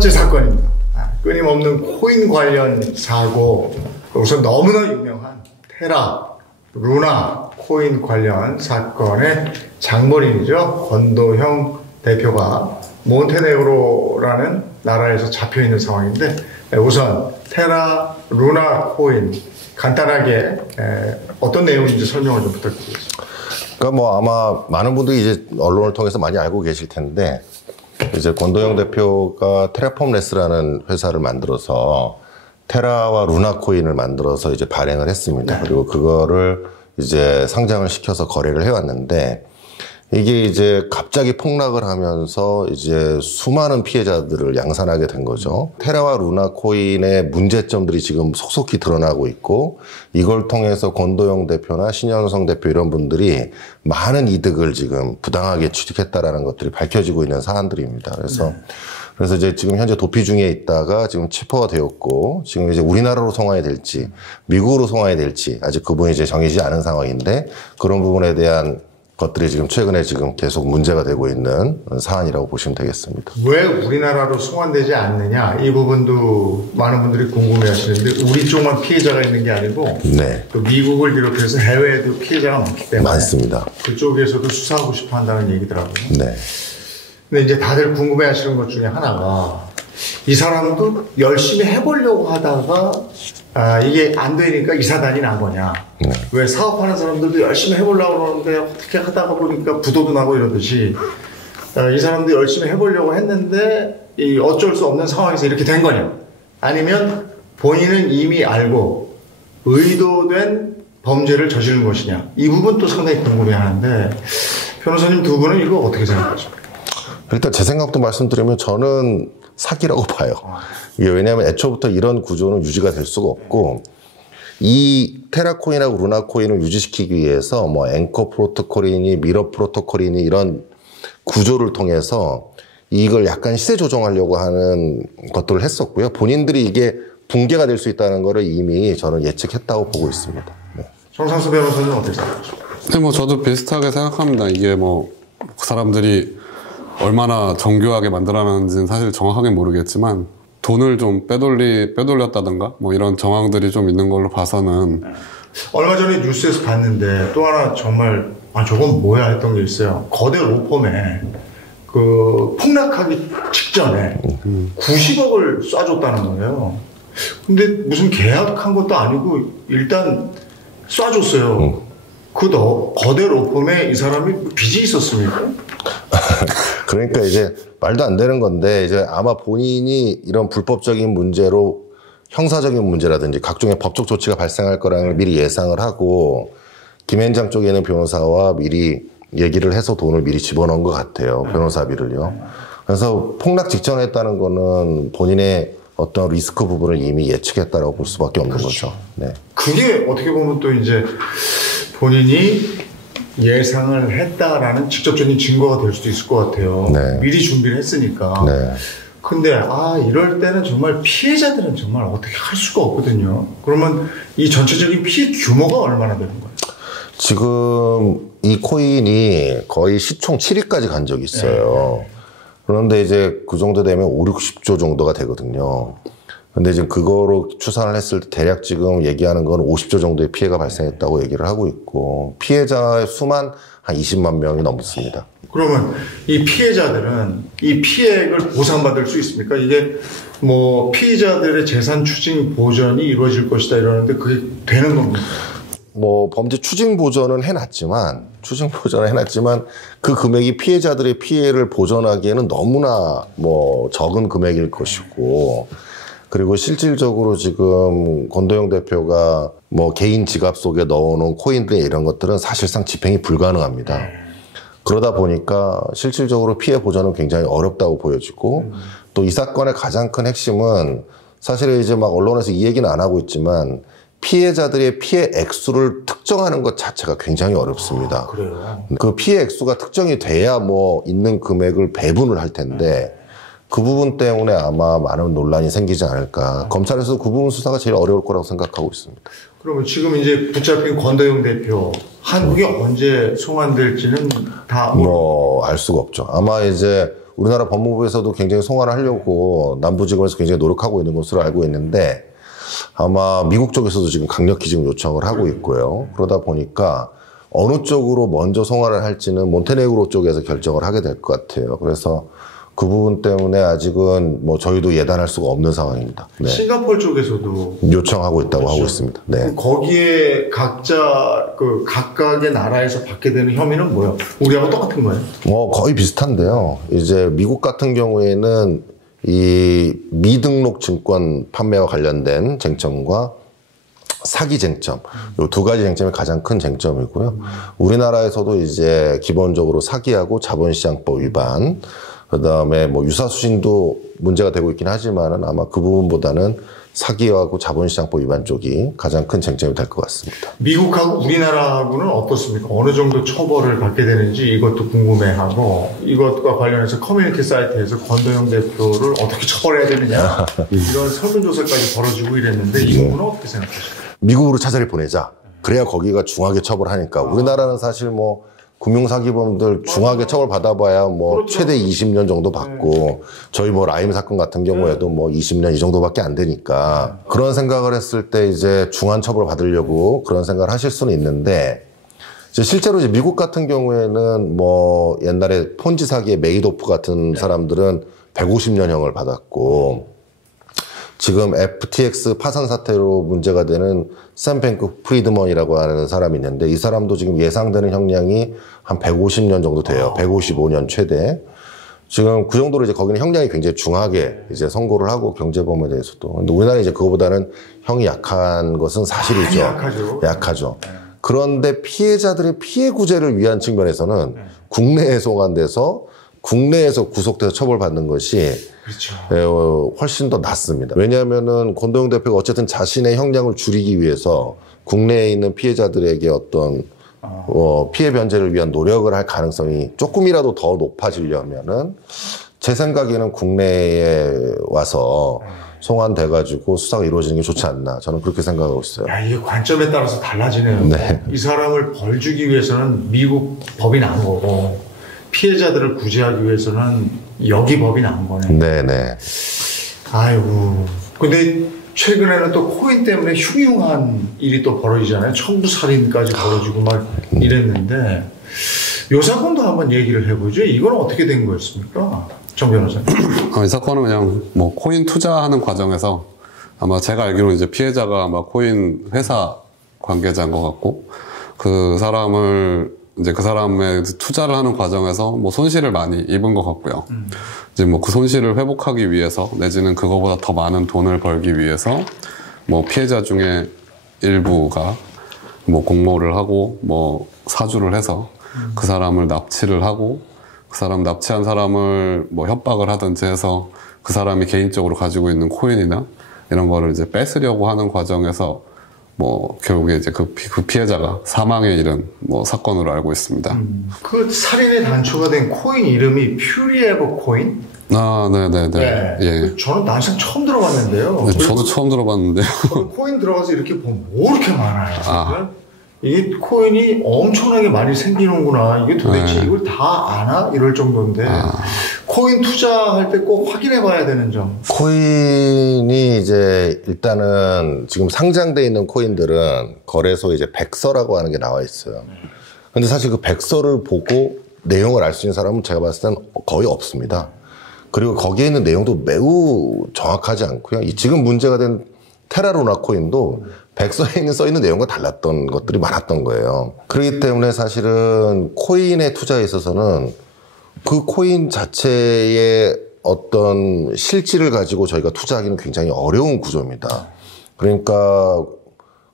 번째 사건입니다. 끊임없는 코인 관련 사고. 우선 너무나 유명한 테라, 루나 코인 관련 사건의 장본인이죠. 권도형 대표가 몬테네그로라는 나라에서 잡혀있는 상황인데, 우선 테라, 루나 코인 간단하게 어떤 내용인지 설명을 좀 부탁드리겠습니다. 그러니까 뭐 아마 많은 분들이 이제 언론을 통해서 많이 알고 계실 텐데, 이제 권도영 대표가 테라폼레스라는 회사를 만들어서 테라와 루나 코인을 만들어서 이제 발행을 했습니다. 네. 그리고 그거를 이제 상장을 시켜서 거래를 해왔는데, 이게 이제 갑자기 폭락을 하면서 이제 수많은 피해자들을 양산하게 된 거죠. 테라와 루나 코인의 문제점들이 지금 속속히 드러나고 있고, 이걸 통해서 권도영 대표나 신현성 대표 이런 분들이 많은 이득을 지금 부당하게 취득했다라는 것들이 밝혀지고 있는 사안들입니다. 그래서 이제 지금 현재 도피 중에 있다가 지금 체포가 되었고, 지금 이제 우리나라로 송환이 될지 미국으로 송환이 될지 아직 그 부분이 이제 정해지지 않은 상황인데, 그런 부분에 대한 것들이 지금 최근에 지금 계속 문제가 되고 있는 사안이라고 보시면 되겠습니다. 왜 우리나라로 송환되지 않느냐, 이 부분도 많은 분들이 궁금해하시는데, 우리 쪽만 피해자가 있는 게 아니고 네. 또 미국을 비롯해서 해외에도 피해자가 많기 때문에 많습니다. 그쪽에서도 수사하고 싶어 한다는 얘기더라고요. 네. 근데 이제 다들 궁금해하시는 것 중에 하나가, 이 사람도 열심히 해보려고 하다가 이게 안 되니까 이 사단이 난 거냐. 네. 왜 사업하는 사람들도 열심히 해보려고 그러는데 어떻게 하다가 보니까 부도도 나고 이러듯이, 이 사람도 열심히 해보려고 했는데 어쩔 수 없는 상황에서 이렇게 된 거냐, 아니면 본인은 이미 알고 의도된 범죄를 저지른 것이냐, 이 부분도 상당히 궁금해하는데, 변호사님 두 분은 이거 어떻게 생각하십니까? 일단 제 생각도 말씀드리면 저는 사기라고 봐요. 이게 왜냐하면 애초부터 이런 구조는 유지가 될 수가 없고, 이 테라코인하고 루나코인을 유지시키기 위해서 뭐 앵커 프로토콜이니 미러 프로토콜이니 이런 구조를 통해서 이걸 약간 시세 조정하려고 하는 것들을 했었고요. 본인들이 이게 붕괴가 될 수 있다는 거를 이미 저는 예측했다고 보고 있습니다. 네. 정상수 변호사는 어떻게 생각하십니까? 네, 뭐 저도 비슷하게 생각합니다. 이게 뭐 그 사람들이 얼마나 정교하게 만들어놨는지는 사실 정확하게 모르겠지만, 돈을 좀 빼돌렸다든가 뭐 이런 정황들이 좀 있는 걸로 봐서는. 얼마 전에 뉴스에서 봤는데 또 하나 정말 저건 뭐야 했던 게 있어요. 거대 로펌에 그 폭락하기 직전에 90억을 쏴줬다는 거예요. 근데 무슨 계약한 것도 아니고 일단 쏴줬어요. 그 거대 로펌에 이 사람이 빚이 있었습니까? 그러니까 이제 말도 안 되는 건데, 이제 아마 본인이 이런 불법적인 문제로 형사적인 문제라든지 각종의 법적 조치가 발생할 거라는 걸 미리 예상을 하고, 김현장 쪽에 있는 변호사와 미리 얘기를 해서 돈을 미리 집어넣은 것 같아요. 변호사비를요. 그래서 폭락 직전에 했다는 거는 본인의 어떤 리스크 부분을 이미 예측했다라고 볼 수밖에 없는 거죠. 네. 그게 어떻게 보면 또 이제 본인이 예상을 했다라는 직접적인 증거가 될 수도 있을 것 같아요. 네. 미리 준비를 했으니까. 네. 근데 이럴 때는 정말 피해자들은 정말 어떻게 할 수가 없거든요. 그러면 이 전체적인 피해 규모가 얼마나 되는 거예요? 지금 이 코인이 거의 시총 7위까지 간 적이 있어요. 네. 그런데 이제 그 정도 되면 5, 60조 정도가 되거든요. 근데 지금 그거로 추산을 했을 때 대략 지금 얘기하는 건 50조 정도의 피해가 발생했다고 얘기를 하고 있고, 피해자의 수만 한 20만 명이 넘습니다. 그러면 이 피해자들은 이 피해액을 보상받을 수 있습니까? 이게 뭐 피해자들의 재산 추징 보전이 이루어질 것이다 이러는데 그게 되는 겁니까? 뭐 범죄 추징 보전은 해놨지만 그 금액이 피해자들의 피해를 보전하기에는 너무나 뭐 적은 금액일 것이고, 그리고 실질적으로 지금 권도영 대표가 뭐 개인 지갑 속에 넣어놓은 코인들 이런 것들은 사실상 집행이 불가능합니다. 그러다 보니까 실질적으로 피해 보전은 굉장히 어렵다고 보여지고, 또 이 사건의 가장 큰 핵심은 사실 이제 막 언론에서 이 얘기는 안 하고 있지만, 피해자들의 피해 액수를 특정하는 것 자체가 굉장히 어렵습니다. 그래요? 그 피해 액수가 특정이 돼야 뭐 있는 금액을 배분을 할 텐데, 그 부분 때문에 아마 많은 논란이 생기지 않을까. 검찰에서 그 부분 수사가 제일 어려울 거라고 생각하고 있습니다. 그러면 지금 이제 붙잡힌 권도영 대표, 한국에 언제 송환될지는 다 뭐 알 수가 없죠. 아마 이제 우리나라 법무부에서도 굉장히 송환을 하려고 남부지검에서 굉장히 노력하고 있는 것으로 알고 있는데 아마 미국 쪽에서도 지금 강력히 지금 요청을 하고 있고요. 그러다 보니까 어느 쪽으로 먼저 송환을 할지는 몬테네그로 쪽에서 결정을 하게 될 것 같아요. 그래서 그 부분 때문에 아직은 뭐 저희도 예단할 수가 없는 상황입니다. 네. 싱가포르 쪽에서도 요청하고 있다고 그렇죠. 하고 있습니다. 네. 거기에 각각의 나라에서 받게 되는 혐의는 뭐예요? 우리하고 똑같은 거예요? 거의 비슷한데요. 이제 미국 같은 경우에는 이 미등록 증권 판매와 관련된 쟁점과 사기 쟁점, 이 두 가지 쟁점이 가장 큰 쟁점이고요. 우리나라에서도 이제 기본적으로 사기하고 자본시장법 위반, 그 다음에 뭐 유사수신도 문제가 되고 있긴 하지만은 아마 그 부분보다는 사기하고 자본시장법 위반 쪽이 가장 큰 쟁점이 될 것 같습니다. 미국하고 우리나라하고는 어떻습니까? 어느 정도 처벌을 받게 되는지 이것도 궁금해하고, 이것과 관련해서 커뮤니티 사이트에서 권도영 대표를 어떻게 처벌해야 되느냐 이런 설문조사까지 벌어지고 이랬는데 이 부분은 어떻게 생각하십니까? 미국으로 차자를 보내자. 그래야 거기가 중하게 처벌하니까. 우리나라는 사실 뭐 금융사기범들 중하게 처벌 받아봐야 뭐 그렇죠. 최대 20년 정도 받고 저희 뭐 라임 사건 같은 경우에도 뭐 20년 이 정도밖에 안 되니까 그런 생각을 했을 때 이제 중한 처벌 받으려고 그런 생각을 하실 수는 있는데 이제 실제로 이제 미국 같은 경우에는 뭐 옛날에 폰지 사기의 메이도프 같은 사람들은 150년형을 받았고 지금 FTX 파산 사태로 문제가 되는 샘 뱅크 프리드먼이라고 하는 사람이 있는데 이 사람도 지금 예상되는 형량이 한 150년 정도 돼요. 155년 최대. 지금 그 정도로 이제 거기는 형량이 굉장히 중하게 이제 선고를 하고 경제범에 대해서도. 근데 우리나라는 이제 그거보다는 형이 약한 것은 사실이죠. 약하죠. 그런데 피해자들의 피해 구제를 위한 측면에서는 국내에 송환돼서 국내에서 구속돼서 처벌받는 것이 그렇죠. 훨씬 더 낫습니다. 왜냐하면은 권도영 대표가 어쨌든 자신의 형량을 줄이기 위해서 국내에 있는 피해자들에게 어떤 피해 변제를 위한 노력을 할 가능성이 조금이라도 더 높아지려면은 제 생각에는 국내에 와서 송환돼가지고 수사가 이루어지는 게 좋지 않나 저는 그렇게 생각하고 있어요. 야, 이게 관점에 따라서 달라지네요. 네. 이 사람을 벌 주기 위해서는 미국 법이 나온 거고 피해자들을 구제하기 위해서는 여기 법이 나온 거네. 네네. 아이고. 근데 최근에는 또 코인 때문에 흉흉한 일이 또 벌어지잖아요. 청부살인까지 벌어지고 막 이랬는데 이 사건도 한번 얘기를 해보죠. 이건 어떻게 된 거였습니까? 정 변호사님. 이 사건은 그냥 뭐 코인 투자하는 과정에서 아마 제가 알기로는 이제 피해자가 아마 코인 회사 관계자인 것 같고 그 사람의 투자를 하는 과정에서 뭐 손실을 많이 입은 것 같고요. 이제 뭐 그 손실을 회복하기 위해서 내지는 그거보다 더 많은 돈을 벌기 위해서 뭐 피해자 중에 일부가 뭐 공모를 하고 뭐 사주를 해서 그 사람을 납치를 하고 그 사람 납치한 사람을 뭐 협박을 하든지 해서 그 사람이 개인적으로 가지고 있는 코인이나 이런 거를 이제 뺏으려고 하는 과정에서 뭐 결국에 이제 그 피해자가 사망에 이른 뭐 사건으로 알고 있습니다. 그 살인의 단초가 된 코인 이름이 퓨리에버 코인? 네네네. 네. 예. 저는 난생 처음 들어봤는데요. 네, 저도 처음 들어봤는데요. 코인 들어가서 이렇게 보면 뭐 이렇게 많아요. 이게 코인이 엄청나게 많이 생기는구나. 이게 도대체 이걸 다 아나? 이럴 정도인데 코인 투자할 때 꼭 확인해 봐야 되는 점. 코인이 이제 일단은 지금 상장돼 있는 코인들은 거래소에 이제 백서라고 하는 게 나와 있어요. 근데 사실 그 백서를 보고 내용을 알 수 있는 사람은 제가 봤을 땐 거의 없습니다. 그리고 거기에 있는 내용도 매우 정확하지 않고요. 지금 문제가 된 테라루나 코인도 백서에 써 있는 내용과 달랐던 것들이 많았던 거예요. 그렇기 때문에 사실은 코인의 투자에 있어서는 그 코인 자체의 어떤 실질을 가지고 저희가 투자하기는 굉장히 어려운 구조입니다. 그러니까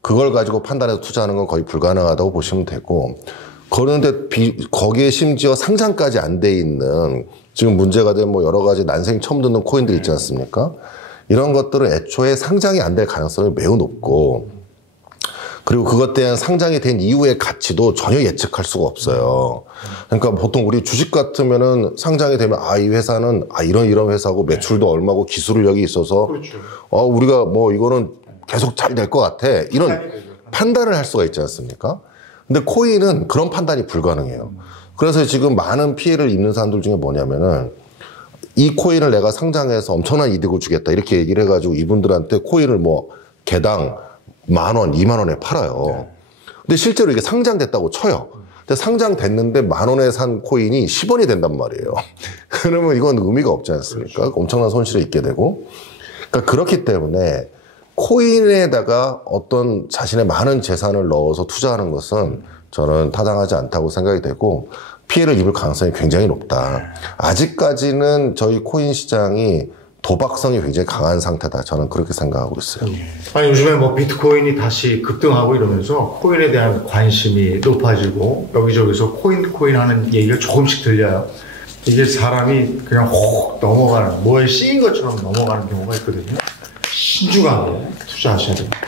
그걸 가지고 판단해서 투자하는 건 거의 불가능하다고 보시면 되고, 그런데 거기에 심지어 상장까지 안 돼 있는 지금 문제가 된 뭐 여러 가지 난생 처음 듣는 코인들 있지 않습니까? 이런 것들은 애초에 상장이 안 될 가능성이 매우 높고, 그리고 그것 대한 상장이 된 이후의 가치도 전혀 예측할 수가 없어요. 그러니까 보통 우리 주식 같으면은 상장이 되면 이 회사는 이런 회사고 매출도 얼마고 기술력이 있어서 그렇죠. 우리가 뭐 이거는 계속 잘 될 것 같아. 이런 판단을 할 수가 있지 않습니까? 근데 코인은 그런 판단이 불가능해요. 그래서 지금 많은 피해를 입는 사람들 중에 뭐냐면은 이 코인을 내가 상장해서 엄청난 이득을 주겠다 이렇게 얘기를 해가지고 이분들한테 코인을 뭐 개당 10,000원, 20,000원에 팔아요. 근데 실제로 이게 상장됐다고 쳐요. 근데 상장됐는데 10,000원에 산 코인이 10원이 된단 말이에요. 그러면 이건 의미가 없지 않습니까? 그렇죠. 엄청난 손실을 입게 되고. 그러니까 그렇기 때문에 코인에다가 어떤 자신의 많은 재산을 넣어서 투자하는 것은 저는 타당하지 않다고 생각이 되고 피해를 입을 가능성이 굉장히 높다. 아직까지는 저희 코인 시장이 도박성이 굉장히 강한 상태다. 저는 그렇게 생각하고 있어요. 아니 요즘에 뭐 비트코인이 다시 급등하고 이러면서 코인에 대한 관심이 높아지고 여기저기서 코인 하는 얘기가 조금씩 들려요. 이게 사람이 그냥 혹 넘어가는 뭐에 씌인 것처럼 넘어가는 경우가 있거든요. 신중하게 투자하셔야 됩니다.